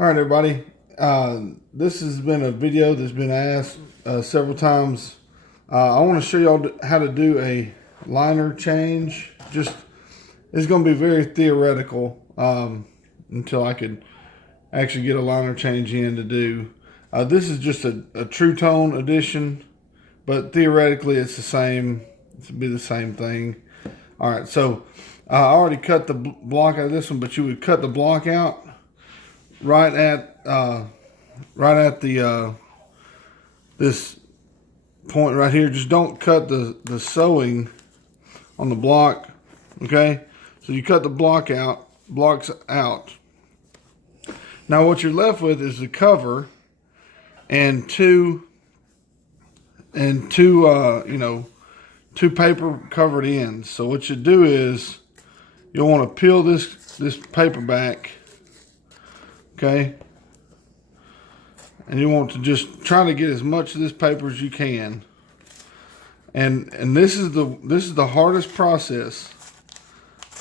All right, everybody. This has been a video that's been asked several times. I want to show y'all how to do a liner change. It's going to be very theoretical until I could actually get a liner change in to do. This is just a True Tone edition, but theoretically it's the same. It's be the same thing. All right, so I already cut the block out of this one, but you would cut the block out right at the this point right here. Just don't cut the sewing on the block. Okay, so you cut the blocks out. Now what you're left with is the cover and two paper covered ends. So what you do is you'll want to peel this paper back. Okay, and you want to just try to get as much of this paper as you can. And this is the hardest process.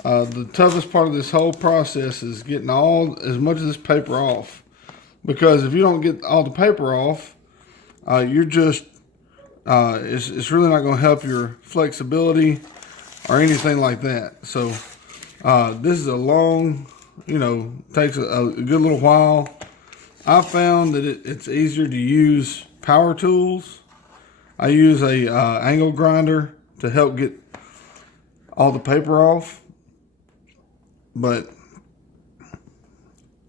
The toughest part of this whole process is getting as much of this paper off, because if you don't get all the paper off, it's really not going to help your flexibility or anything like that. So this is a long, takes a good little while. I found that it's easier to use power tools. I use a angle grinder to help get all the paper off. But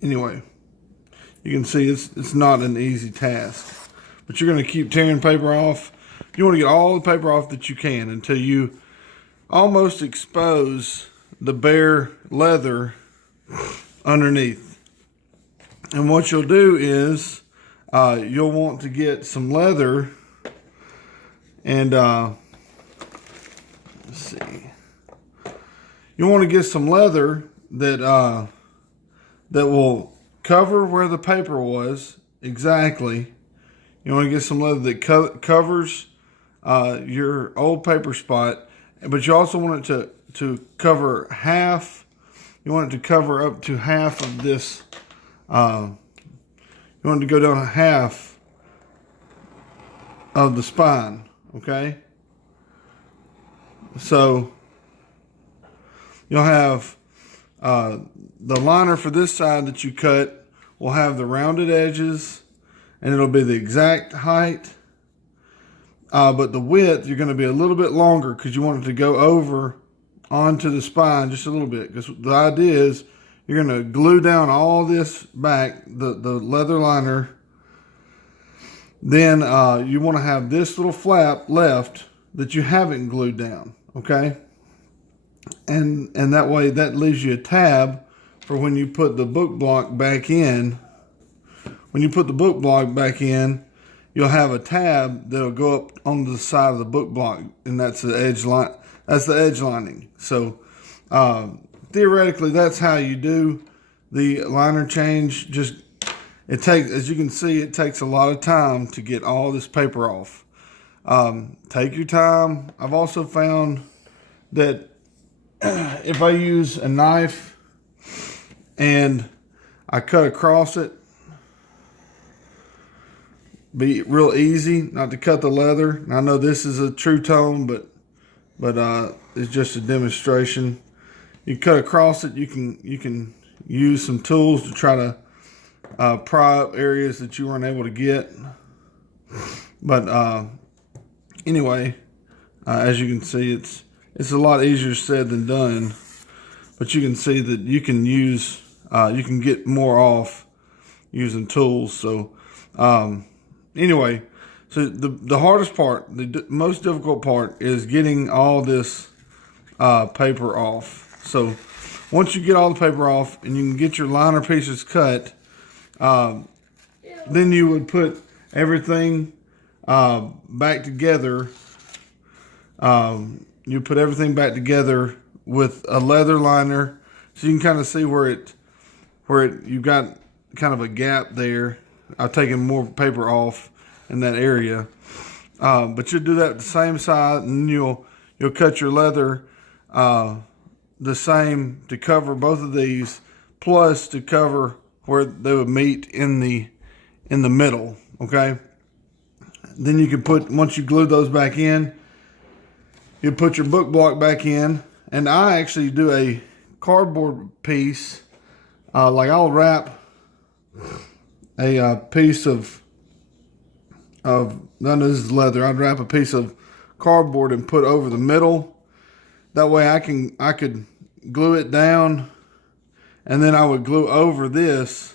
anyway, you can see it's not an easy task. But you're going to keep tearing paper off. You want to get all the paper off that you can until you almost expose the bare leather underneath. And what you'll do is you'll want to get some leather and let's see. You want to get some leather that will cover where the paper was exactly. You want to get some leather that covers your old paper spot, but you also want it to cover half. You want it to cover up to half of this. You want it to go down half of the spine. Okay. So you'll have the liner for this side that you cut will have the rounded edges, and it'll be the exact height. But the width, you're going to be a little bit longer because you want it to go over onto the spine just a little bit. Because the idea is you're going to glue down all this back, the leather liner. Then you want to have this little flap left that you haven't glued down. Okay. And that way that leaves you a tab for when you put the book block back in. When you put the book block back in, you'll have a tab that'll go up on the side of the book block, and that's the edge line. That's the edge lining. So theoretically, that's how you do the liner change. As you can see, it takes a lot of time to get all this paper off. Take your time. I've also found that if I use a knife and I cut across it, be real easy not to cut the leather. And I know this is a True Tone, but it's just a demonstration. You cut across it, you can use some tools to try to pry up areas that you weren't able to get. But anyway, as you can see, it's a lot easier said than done. But you can see that you can get more off using tools. So anyway, so the hardest part, the most difficult part, is getting all this paper off. So once you get all the paper off and you can get your liner pieces cut, then you would put everything back together. You put everything back together with a leather liner, so you can kind of see where you've got kind of a gap there. I've taken more paper off in that area, but you'll do that the same side, and you'll cut your leather the same to cover both of these, plus to cover where they would meet in the middle. Okay. Then you can put, once you glue those back in, you put your book block back in. And I actually do a cardboard piece. Like I'll wrap a piece of none of this is leather. I'd wrap a piece of cardboard and put over the middle. That way I could glue it down, and then I would glue over this,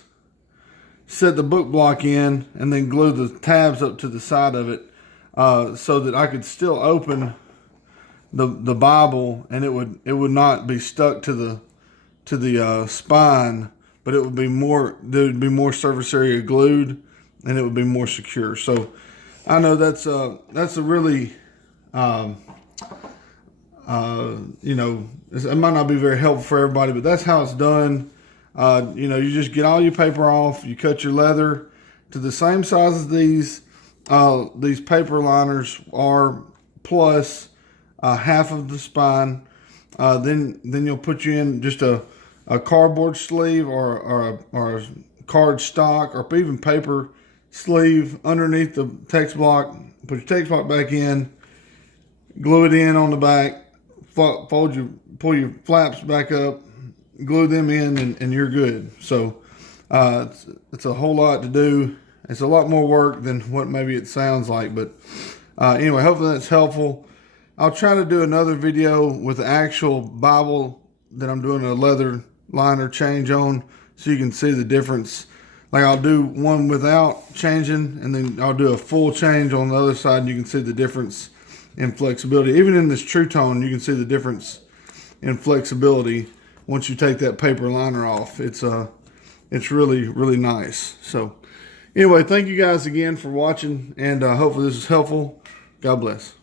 set the book block in, and then glue the tabs up to the side of it, so that I could still open the Bible, and it would not be stuck to the spine, but it would be more, there would be more surface area glued, and it would be more secure. So I know that's a really you know, it might not be very helpful for everybody, but that's how it's done. You know, you just get all your paper off, you cut your leather to the same size as these paper liners are, plus half of the spine. Then you'll put you in just a cardboard sleeve or a card stock or even paper sleeve underneath the text block. Put your text block back in, glue it in on the back, pull your flaps back up, glue them in, and you're good. So it's a whole lot to do. It's a lot more work than what maybe it sounds like, but anyway, hopefully that's helpful. I'll try to do another video with the actual Bible that I'm doing a leather liner change on, so you can see the difference. Like I'll do one without changing, and then I'll do a full change on the other side, and you can see the difference in flexibility. Even in this True Tone, you can see the difference in flexibility once you take that paper liner off. It's really, really nice. So anyway, thank you guys again for watching, and hopefully this is helpful. God bless.